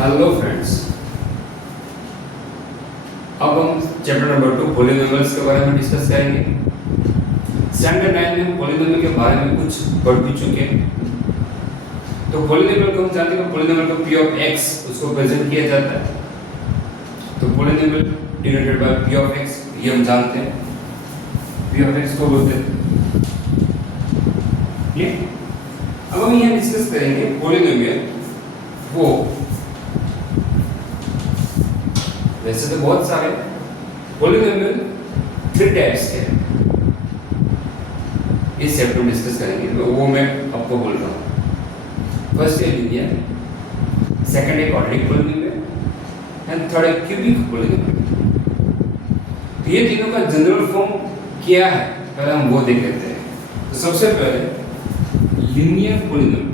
Hello friends, अब हम chapter number 2 polynomials के बारे में डिस्कस करेंगे। स्टैंडर्ड 9 में हम पॉलिनोमियल के बारे में कुछ पढ़ भी चुके हैं। तो पॉलिनोमियल को हम जानते हैं, पॉलिनोमियल को p ऑफ x उसको प्रेजेंट किया जाता है। तो polynomial denoted by p of x ये हम जानते हैं। p ऑफ x को बोलते हैं ये। अब हम यहाँ डिस्कस करेंगे पॉलिनोमियल वो, वैसे तो बहुत सारे पॉलिनोमियल 3 टाइप्स के इस चैप्टर में डिस्कस करेंगे, तो वो मैं आपको बोल रहा हूँ। फर्स्ट है लीनियर, सेकंड है क्वाड्रेटिक पॉलिनोमियल एंड थर्ड है क्यूबिक पॉलिनोमियल। तो ये तीनों का जनरल फॉर्म क्या है पहले हम वो देख लेते हैं। तो सबसे पहले लीनियर पॉलिनोमियल।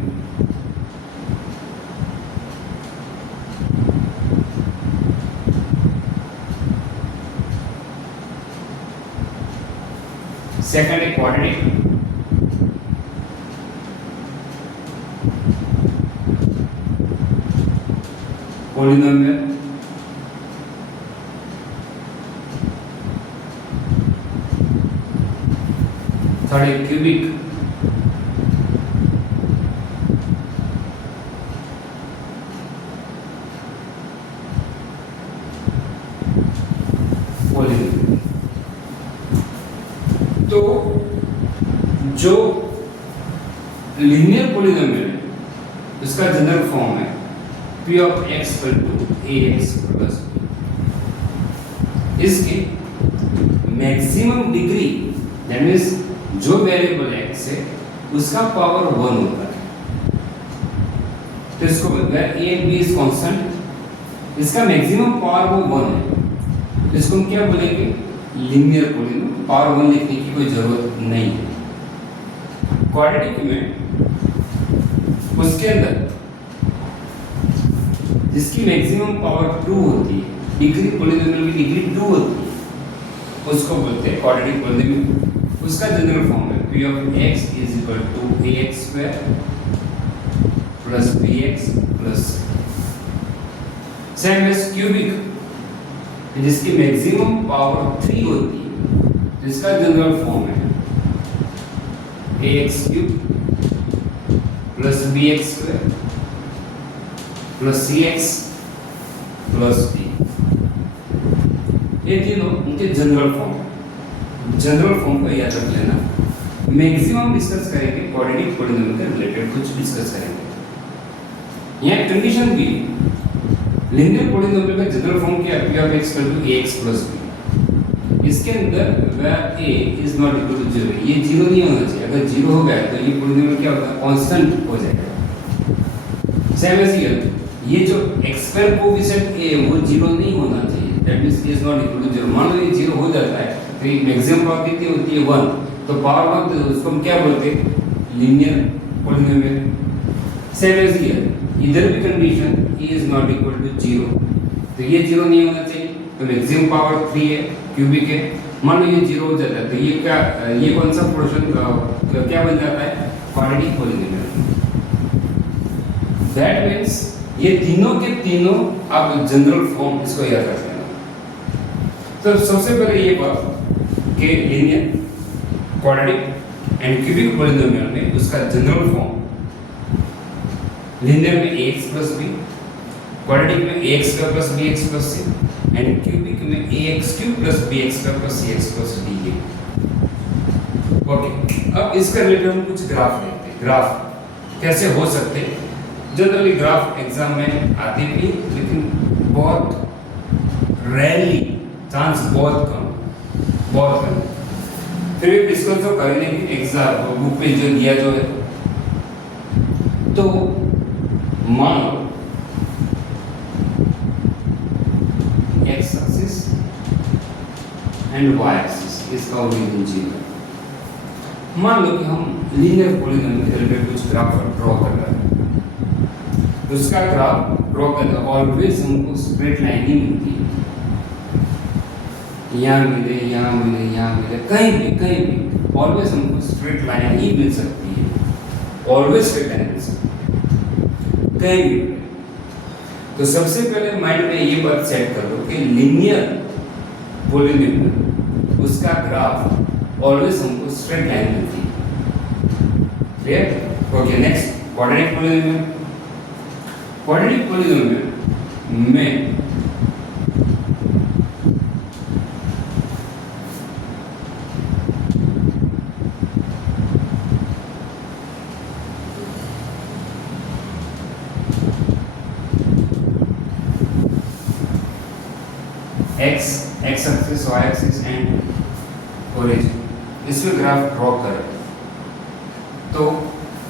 सेकंड है क्वाड्रेटिक, पॉलिनोमियल, थर्ड है क्यूबिक, पॉलिनोमियल। तो जो लीनियर पॉलिनोमियल है उसका जनरल फॉर्म है p of x = ax + b। इसकी मैक्सिमम डिग्री दैट मींस जो वेरिएबल x है उसका पावर 1 होता है। तो इसको बोलते हैं a and b is constant, इसका मैक्सिमम पावर वो 1 है। तो इसको हम क्या बोलेंगे? Linear polynomial. पावर 1 लिखने की कोई जरूरत नहीं है। क्वाड्रेटिक में उसके अंदर जिसकी मैक्सिमम पावर 2 होती है, डिग्री पॉलिनोमियल की डिग्री 2 होती है, उसको बोलते हैं क्वाड्रेटिक पॉलिनोमियल। उसका जनरल फॉर्म है p of x = ax² + bx + same as cubic, जिसकी मैक्सिमम पावर 3 होती है, जिसका जनरल फॉर्म है ax³ + bx² + cx + d। ये तीनों उनके जनरल फॉर्म है। जनरल फॉर्म को याद रख लेना। मैक्सिमम डिस्कस करेंगे क्वाड्रेटिक पॉलिनोमियल के रिलेटेड, कुछ डिस्कस करेंगे। यहाँ कंडीशन भी लीनियर पॉलिनोमियल का जनरल फॉर्म क्या है? p of x = ax + b। इसके अंदर where a is not equal to 0, ये 0 नहीं होना चाहिए। अगर 0 हो गया तो ये पॉलिनोमियल क्या होगा? कांस्टेंट हो जाएगा। सेम एज हियर, ये जो x² कोएफिशिएंट a वो 0 नहीं होना चाहिए। That means is not equal to 0। मान लो ये 0 हो जाता है तो ये मैक्सिमम पावर कितनी होती है? 1। तो पावर 1 तो उसको हम क्या बोलते हैं? Linear polynomial. Same as here, इधर भी condition a is not equal to 0, तो ये 0 नहीं होना चाहिए। तो मैक्सिमम पावर 3 है, क्यूबिक है। मान लो ये 0 हो जाता है तो ये क्या, ये कौन सा पोर्शन क्या बन जाता है? Quadratic polynomial. दैट मींस ये तीनों के तीनों आप जनरल फॉर्म इसको याद रख लेना। तो सबसे पहले ये बात कि linear, quadratic and cubic polynomial में उसका जनरल फॉर्म, लीनियर में ax + b, क्वाड्रेटिक में ax² + bx + c and cubic में ax³ + bx² + cx + d है। ओके, अब इसका रिलेटेड हम कुछ ग्राफ देखते हैं। ग्राफ कैसे हो सकते हैं? जनरली ग्राफ एग्जाम में आते भी, लेकिन बहुत रेयरली, चांस बहुत कम। फिर भी डिस्कस तो कर लेंगे एग्जाम बुक पे जो दिया जो है। तो मान लो x axis and y axis, इसका ओरिजिन 0। मान लो कि हम लीनियर पॉलिनोमियल के रिलेटेड कुछ ग्राफ ड्रॉ कर रहे हैं। उसका ग्राफ ड्रॉ करना ऑलवेज हमको स्ट्रेट लाइन ही मिलती है। यहाँ मिले, कहीं भी ऑलवेज हमको स्ट्रेट लाइन ही मिल सकती है। ऑलवेज स्ट्रेट लाइन मिल सकती है कहीं भी। तो सबसे पहले माइंड में ये बात सेट कर लो कि लीनियर पॉलिनोमियल उसका ग्राफ ऑलवेज हमको स्ट्रेट लाइन मिलती है। Clear? Okay, next quadratic polynomial. Quadratic polynomial में x axis y axis and origin, इसमें ग्राफ ड्रॉ करें तो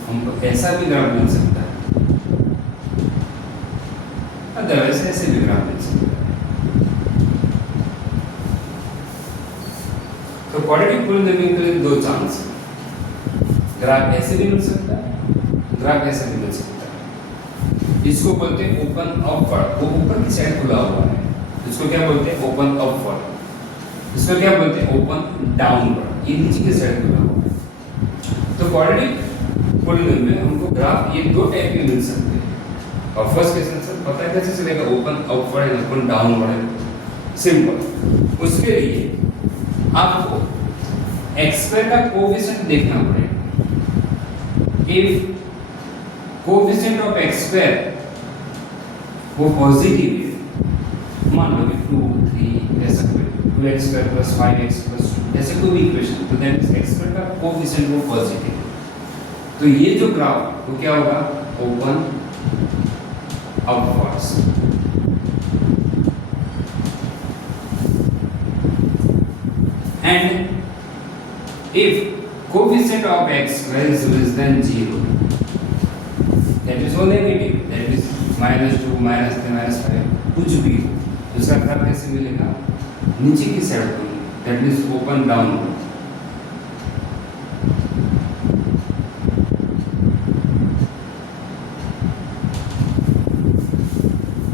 हमको ऐसा भी ग्राफ मिल सकता है, अदरवाइज ऐसे भी ग्राफ मिल सकता है। तो क्वाड्रेटिक पॉलिनोमियल के लिए दो चांस है, ग्राफ ऐसे भी मिल सकता है, ग्राफ ऐसे भी मिल सकता है। इसको बोलते हैं ओपन अपवर्ड, वो ऊपर की साइड खुला हुआ है, इसको क्या बोलते हैं? Open upward. इसको क्या बोलते हैं? ओपन डाउनवर्ड, ये नीचे की साइड खुला हुआ है। तो क्वाड्रेटिक पॉलिनोमियल में हमको ग्राफ ये दो टाइप के मिल सकते हैं। और फर्स्ट क्वेश्चन सर पता है कैसे चलेगा? Open upward and open downward है, सिंपल। उसके लिए आपको x स्क्वायर का कोएफिशिएंट देखना पड़ेगा। If coefficient of x square वो पॉजिटिव है, मान लो कि 2 3 ऐसा कोई 2x square plus 5x plus 2 ऐसे कोई भी इक्वेशन, तो दैट इज x स्क्वायर का कोएफिशिएंट वो पॉजिटिव है। तो ये जो ग्राफ वो क्या होगा? Open upwards. And if coefficient of x square is less than 0, that is वो नेगेटिव, that is -2 -3 -5 कुछ भी हो, उसका ग्राफ कैसे मिलेगा? नीचे की साइड पर, that means open downward.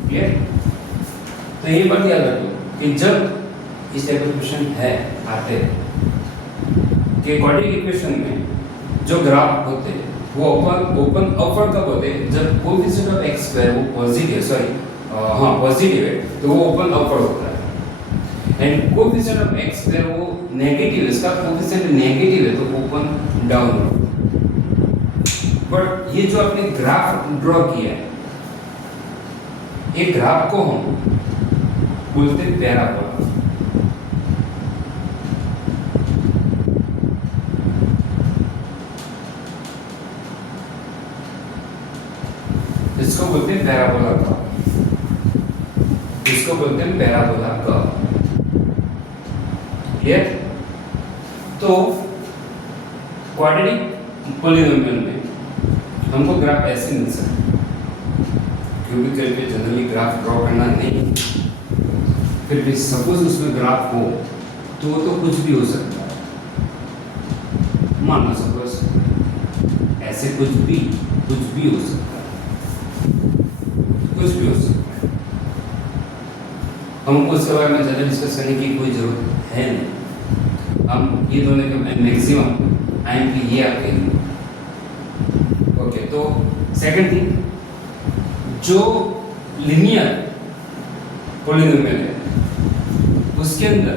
Clear? तो ये बात याद रखो कि जब इस टाइप के क्वेश्चन है आते हैं कि क्वाड्रेटिक इक्वेशन में जो ग्राफ होते हैं वो ओपन अपवर्ड कब होते हैं? जब कोएफिशिएंट ऑफ x स्क्वायर वो पॉजिटिव है, सॉरी हाँ पॉजिटिव है, तो वो ओपन अपवर्ड होता है। And coefficient of x square वो नेगेटिव है, इसका कोएफिशिएंट नेगेटिव है, तो ओपन डाउनवर्ड। बट ये जो आपने ग्राफ ड्रॉ किया है, ये ग्राफ को हम बोलते हैं पैराबोला। इसको बोलते हैं पैराबोला कर्व, इसको बोलते हैं पैराबोला कर्व। क्लियर? तो क्वाड्रेटिक पॉलिनोमियल में हमको ग्राफ ऐसे मिल सकते हैं, क्यूबिकल पे जनरली ग्राफ ड्रॉ करना नहीं, फिर भी सपोज उसमें ग्राफ हो तो वो तो कुछ भी हो सकता है। मान लो सपोज ऐसे कुछ भी हो सकता है, कुछ भी हो सकता है। हमको उसके बारे में ज़्यादा डिस्कस करने की कोई ज़रूरत है नहीं। हम ये दोनों के मैक्सिमम आएंगे ये आपके लिए। ओके, तो सेकंड थिंग, जो लीनियर पॉलिनोमियल है उसके अंदर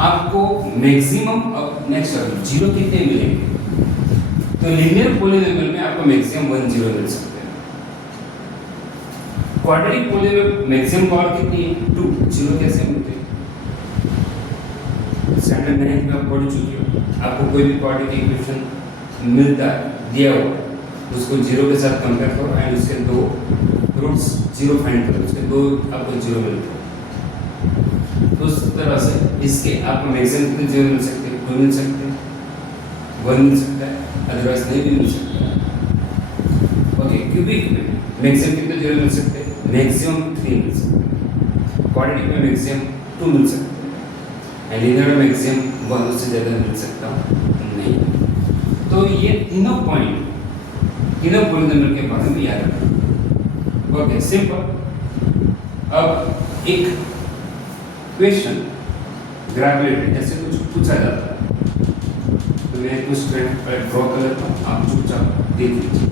आपको मैक्सिमम नेक्स्ट जीरो कितने मिलेंगे? तो लीनियर पॉलिनोमियल में आपको मैक्सिमम 1 0 मिल सकते हैं। क्वाड्रेटिक पॉलिनोमियल मैक्सिमम पावर कितनी है? 2 0 कैसे मिलते हैं? स्टैंडर्ड 9 में आप पढ़ चुके हो, आपको कोई भी क्वाड्रेटिक इक्वेशन मिलता है दिया हुआ है, उसको 0 के साथ कंपेयर करो एंड उसके दो रूट्स 0 फाइंड करो, उसके दो आपको 0 मिलते हैं। तो उस तरह से इसके आपको मैक्सिमम कितने 0 मिल सकते हैं? 2 मिल सकते हैं, 1 मिल सकता है, अदरवाइज नहीं भी मिल सकता है। ओके, क्यूबिक में मैक्सिमम कितने 0 मिल सकते हैं? मैक्सिमम 3 मिल सकते हैं। क्वाड्रेटिक में मैक्सिमम 2 मिल सकते हैं एंड लीनियर में मैक्सिमम 1 से ज़्यादा मिल सकता नहीं। तो ये तीनों पॉइंट तीनों पॉलिनोमियल के बारे में याद रखना। Okay, simple. अब एक क्वेश्चन ग्राफ रिलेटेड ऐसे कुछ पूछा जाता है, तो मैं कुछ ड्रॉ कर लेता हूँ, आप चुपचाप देख लीजिए।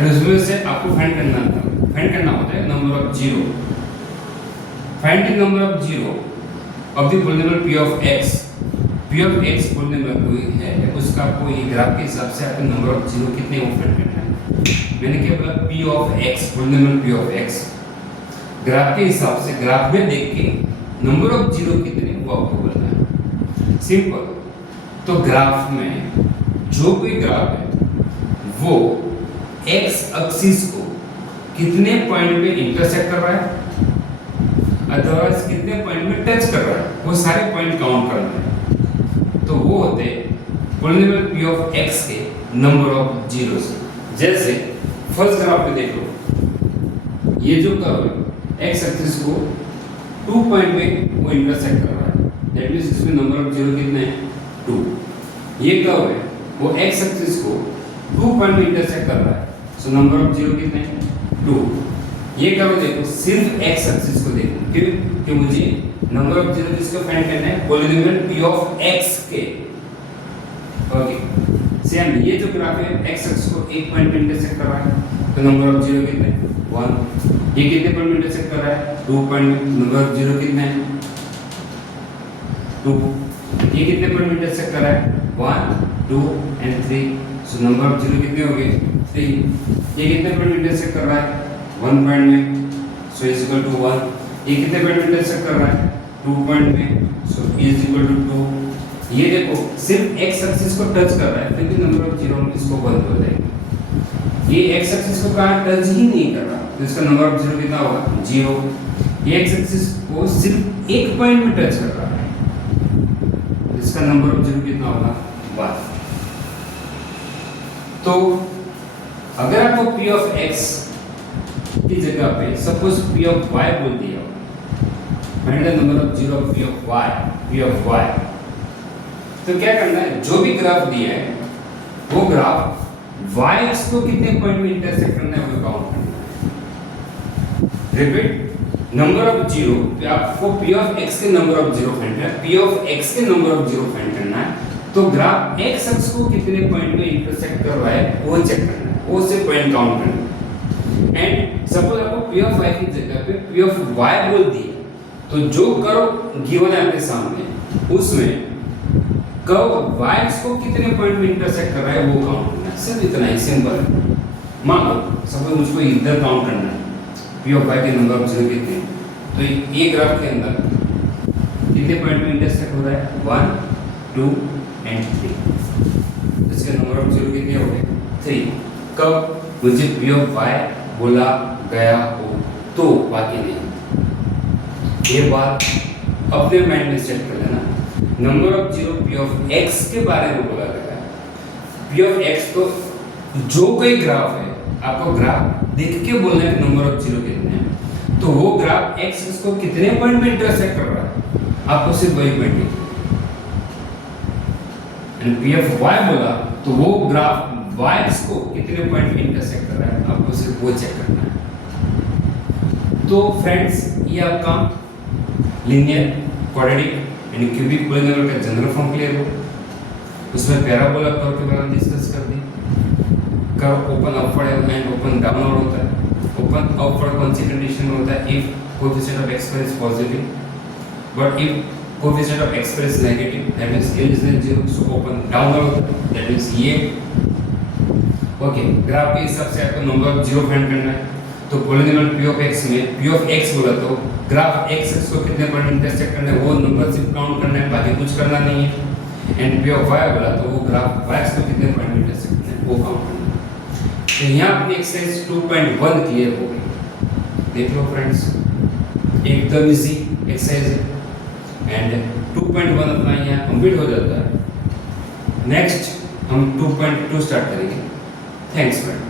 एंड उसमें से आपको फाइंड करना होता है number of zero. Finding number of zero of the polynomial p of x। p of x polynomial कोई है, उसका आपको ये ग्राफ के हिसाब से आपको नंबर ऑफ जीरो कितने वो फाइंड करना है। मैंने क्या बोला, p of x polynomial p of x graph के हिसाब से, ग्राफ में देख के नंबर ऑफ जीरो कितने वो आपको बोलना है। सिंपल। तो ग्राफ में जो कोई ग्राफ है वो x एक्सिस को कितने पॉइंट पे इंटरसेक्ट कर रहा है, अदरवाइज कितने पॉइंट में टच कर रहा है, वो सारे पॉइंट काउंट करना है। तो वो होते पॉलिनोमियल p ऑफ x के नंबर ऑफ जीरोस। जैसे फर्स्ट ग्राफ पे देख लो, ये जो कर्व है x एक्सिस को 2 पॉइंट में वो इंटरसेक्ट कर रहा है, दैट मींस इसमें नंबर ऑफ जीरो कितने हैं, 2। ये कर्व है वो x एक्सिस को 2 पॉइंट में इंटरसेक्ट कर रहा है, सो नंबर ऑफ जीरो कितने हैं, 2। ये कर्व देखो, सिर्फ x एक्सिस को देखो, क्यों कि मुझे नंबर ऑफ जीरो किसको फाइंड करना है, पॉलिनोमियल p ऑफ x के। ओके, सेम ये जो ग्राफ है x एक्सिस को 1 पॉइंट पे इंटरसेक्ट कर रहा है, तो नंबर ऑफ जीरो कितने हैं, 1। ये कितने पॉइंट में इंटरसेक्ट कर रहा है, 2 पॉइंट में, नंबर ऑफ जीरो कितने हैं, 2। ये कितने पॉइंट में इंटरसेक्ट कर रहा है, 1 2 and 3, so number of zero कितने हो गए, 3। ये कितने पॉइंट में इंटरसेक्ट कर रहा है, 1 पॉइंट में, सो इज इक्वल टू 1। ये कितने पॉइंट में इंटरसेक्ट कर रहा है, 2 पॉइंट में, सो इज इक्वल टू 2। ये देखो सिर्फ x एक्सिस को टच कर रहा है, फिर भी नंबर ऑफ जीरो हम इसको 1 कर देंगे। ये x एक्सिस को कहां टच ही नहीं कर रहा, तो इसका नंबर ऑफ जीरो कितना होगा, 0। ये x एक्सिस को सिर्फ 1 पॉइंट में टच कर रहा है, इसका नंबर ऑफ जीरो कितना होगा, 1। तो अगर आपको p ऑफ x की जगह पे सपोज p ऑफ y बोल दिया, find the number of zero of p of y, तो क्या करना है, जो भी ग्राफ दिया है वो ग्राफ y एक्स को कितने पॉइंट में इंटरसेक्ट करना है वो काउंट करना है। रिपीट, नंबर ऑफ जीरो, आपको p ऑफ x के नंबर ऑफ जीरो फाइंड करना है, p ऑफ x के नंबर ऑफ जीरो फाइंड करना है, तो ग्राफ x एक्स को कितने पॉइंट में इंटरसेक्ट कर रहा है वो चेक करना है, वो से पॉइंट काउंट करना है। एंड सपोज आपको p ऑफ y की जगह पे p ऑफ y बोल दिया, तो जो कर्व गिवन है आपके सामने उसमें कर्व y को कितने पॉइंट में इंटरसेक्ट कर रहा है वो काउंट करना है, सिर्फ इतना ही, सिंपल है। मान लो सपोज मुझको इधर काउंट करना है p ऑफ y के नंबर ऑफ जीरो कितने हैं, तो ये ग्राफ के अंदर कितने पॉइंट में इंटरसेक्ट हो रहा है, 1 2 एंड 3, इसके नंबर ऑफ जीरो कितने हो गए, 3। कब मुझे p ऑफ y बोला गया हो तो, बाकी नहीं। ये बात अपने माइंड में सेट कर लेना। Number of zero p of x के बारे में बोला गया है, p ऑफ x को जो कोई ग्राफ है, आपको ग्राफ देख के बोलना है कि नंबर ऑफ जीरो कितने हैं, तो वो ग्राफ x इसको कितने पॉइंट में इंटरसेक्ट कर रहा है, आपको सिर्फ वही पॉइंट लिखना है। p ऑफ y बोला तो वो ग्राफ y को कितने पॉइंट में इंटरसेक्ट कर रहा है, आपको सिर्फ वो चेक करना है। तो फ्रेंड्स, ये आपका linear, quadratic and cubic polynomial का जनरल फॉर्म क्लियर हो। उसमें पैराबोला कर्व के बारे में डिस्कस कर दी। Curve open upward and open downward होता है। ओपन अपवर्ड कौन सी कंडीशन में होता है, if coefficient of x is positive, but if coefficient of x is negative, that means l is 0, so open downward होता है, दैट मींस ये। Okay, graph के हिसाब से आपको नंबर ऑफ जीरो फाइंड करना है। तो पॉलिनोमियल p ऑफ x में p ऑफ x बोला तो ग्राफ x को कितने पॉइंट इंटरसेक्ट करना है वो नंबर सिर्फ काउंट करना है, बाकी कुछ करना नहीं है। एंड p ऑफ y बोला तो वो ग्राफ y को कितने पॉइंट इंटरसेक्ट करना है वो काउंट करना है। तो यहाँ अपनी एक्सरसाइज 2.1 क्लियर हो गई। देख लो फ्रेंड्स, एकदम इजी एक्सरसाइज है एंड 2.1 अपना यहाँ कंप्लीट हो जाता है। नेक्स्ट हम 2.2 स्टार्ट करेंगे। Thanks friend.